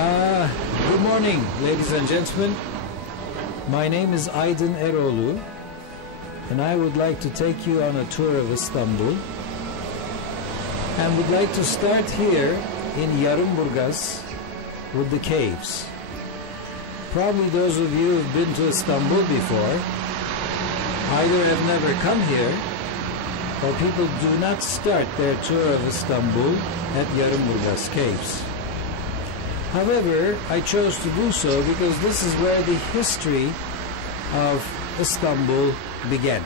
Good morning, ladies and gentlemen. My name is Aydın Eroğlu, and I would like to take you on a tour of Istanbul. And would like to start here in Yarimburgaz with the caves. Probably those of you who've been to Istanbul before either have never come here, or people do not start their tour of Istanbul at Yarimburgaz Caves. However, I chose to do so because this is where the history of Istanbul began.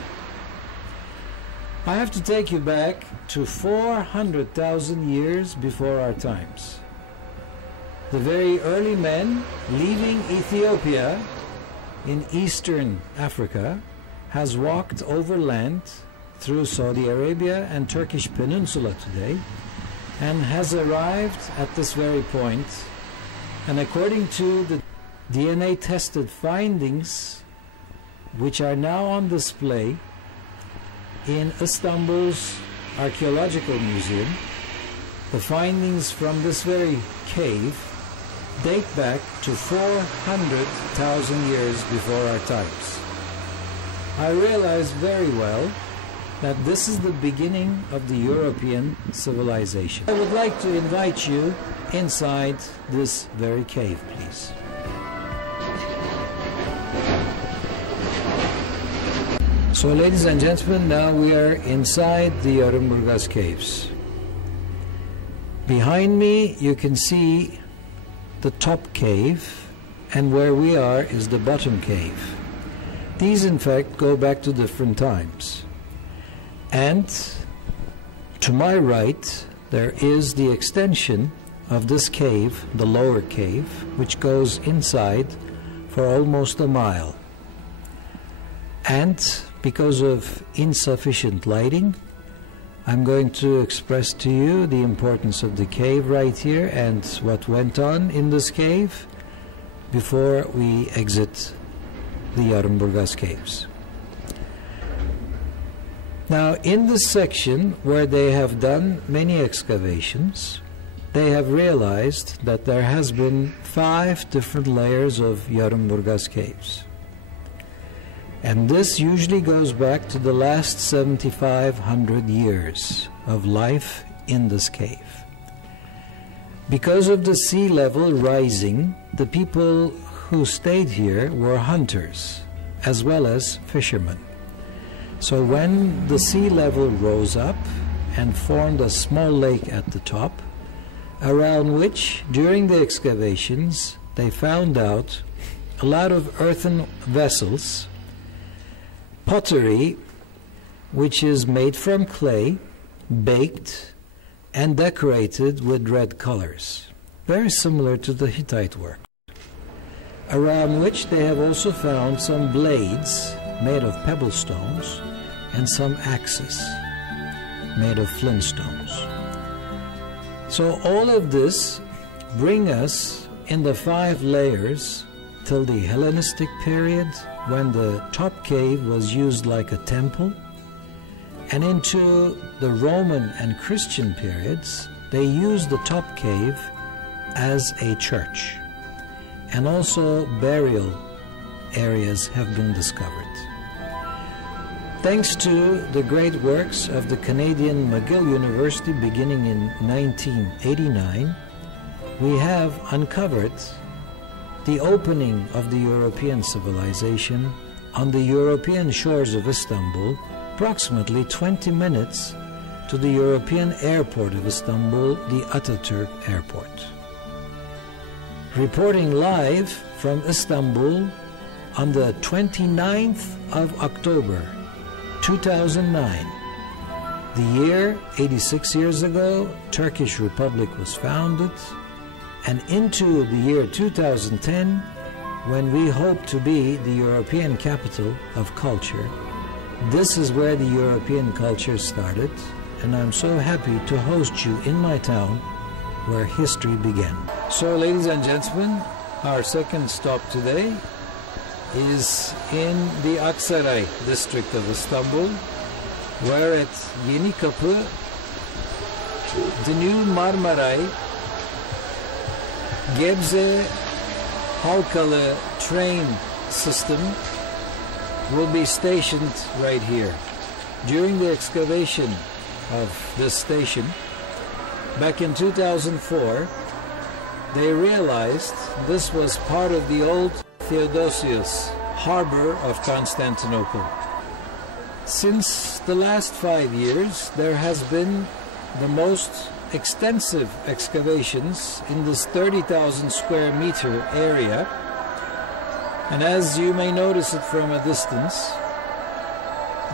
I have to take you back to 400,000 years before our times. The very early men leaving Ethiopia in eastern Africa has walked overland through Saudi Arabia and Turkish Peninsula today and has arrived at this very point. And according to the DNA tested findings, which are now on display in Istanbul's Archaeological Museum, the findings from this very cave date back to 400,000 years before our times. I realize very well that this is the beginning of the European civilization. I would like to invite you inside this very cave, please. So, ladies and gentlemen, now we are inside the Yarimburgaz Caves. Behind me you can see the top cave, and where we are is the bottom cave. These in fact go back to different times. And to my right there is the extension of this cave, the lower cave, which goes inside for almost a mile. And because of insufficient lighting, I'm going to express to you the importance of the cave right here and what went on in this cave before we exit the Yarimburgaz Caves. Now, in this section where they have done many excavations, they have realized that there has been 5 different layers of Yarimburgaz Caves. And this usually goes back to the last 7,500 years of life in this cave. Because of the sea level rising, the people who stayed here were hunters as well as fishermen. So when the sea level rose up and formed a small lake at the top, around which during the excavations they found out a lot of earthen vessels, pottery which is made from clay, baked and decorated with red colors, very similar to the Hittite work, around which they have also found some blades made of pebble stones and some axes made of flint stones. So all of this bring us in the 5 layers till the Hellenistic period, when the top cave was used like a temple, and into the Roman and Christian periods, they used the top cave as a church. And also burial areas have been discovered. Thanks to the great works of the Canadian McGill University beginning in 1989, we have uncovered the opening of the European civilization on the European shores of Istanbul, approximately 20 minutes to the European airport of Istanbul, the Atatürk Airport. Reporting live from Istanbul on the 29th of October 2009. The year 86 years ago, Turkish Republic was founded, and into the year 2010, when we hope to be the European capital of culture. This is where the European culture started, and I'm so happy to host you in my town where history began. So, ladies and gentlemen, our second stop today is in the Aksaray district of Istanbul, where at Yenikapı, the new Marmaray Gebze Halkalı train system will be stationed right here. During the excavation of this station, back in 2004, they realized this was part of the old Theodosius Harbor of Constantinople. Since the last 5 years, there has been the most extensive excavations in this 30,000 square meter area, and as you may notice it from a distance,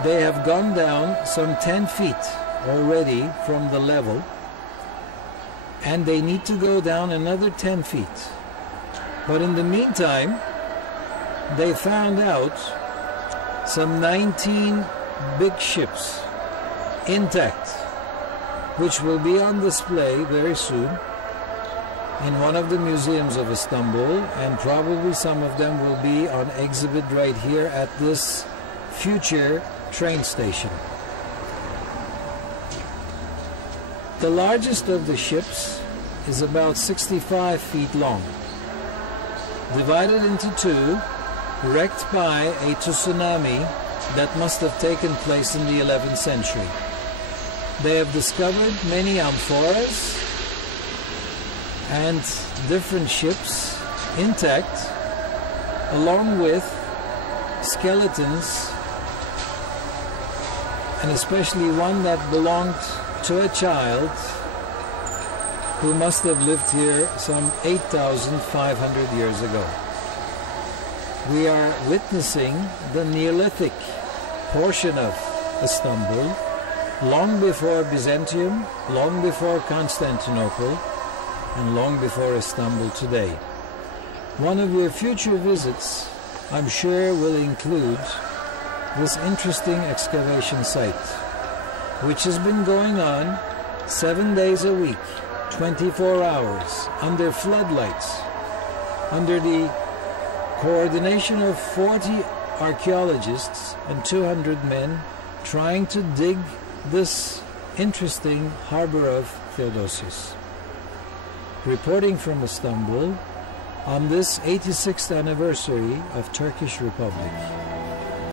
they have gone down some 10 feet already from the level, and they need to go down another 10 feet. But in the meantime, they found out some 19 big ships intact, which will be on display very soon in one of the museums of Istanbul, and probably some of them will be on exhibit right here at this future train station. The largest of the ships is about 65 feet long, divided into two, wrecked by a tsunami that must have taken place in the 11th century. They have discovered many amphoras and different ships intact, along with skeletons, and especially one that belonged to a child who must have lived here some 8,500 years ago. We are witnessing the Neolithic portion of Istanbul, long before Byzantium, long before Constantinople, and long before Istanbul today. One of your future visits, I'm sure, will include this interesting excavation site, which has been going on 7 days a week, 24 hours, under floodlights, under the coordination of 40 archaeologists and 200 men trying to dig this interesting harbor of Theodosius. Reporting from Istanbul on this 86th anniversary of Turkish Republic.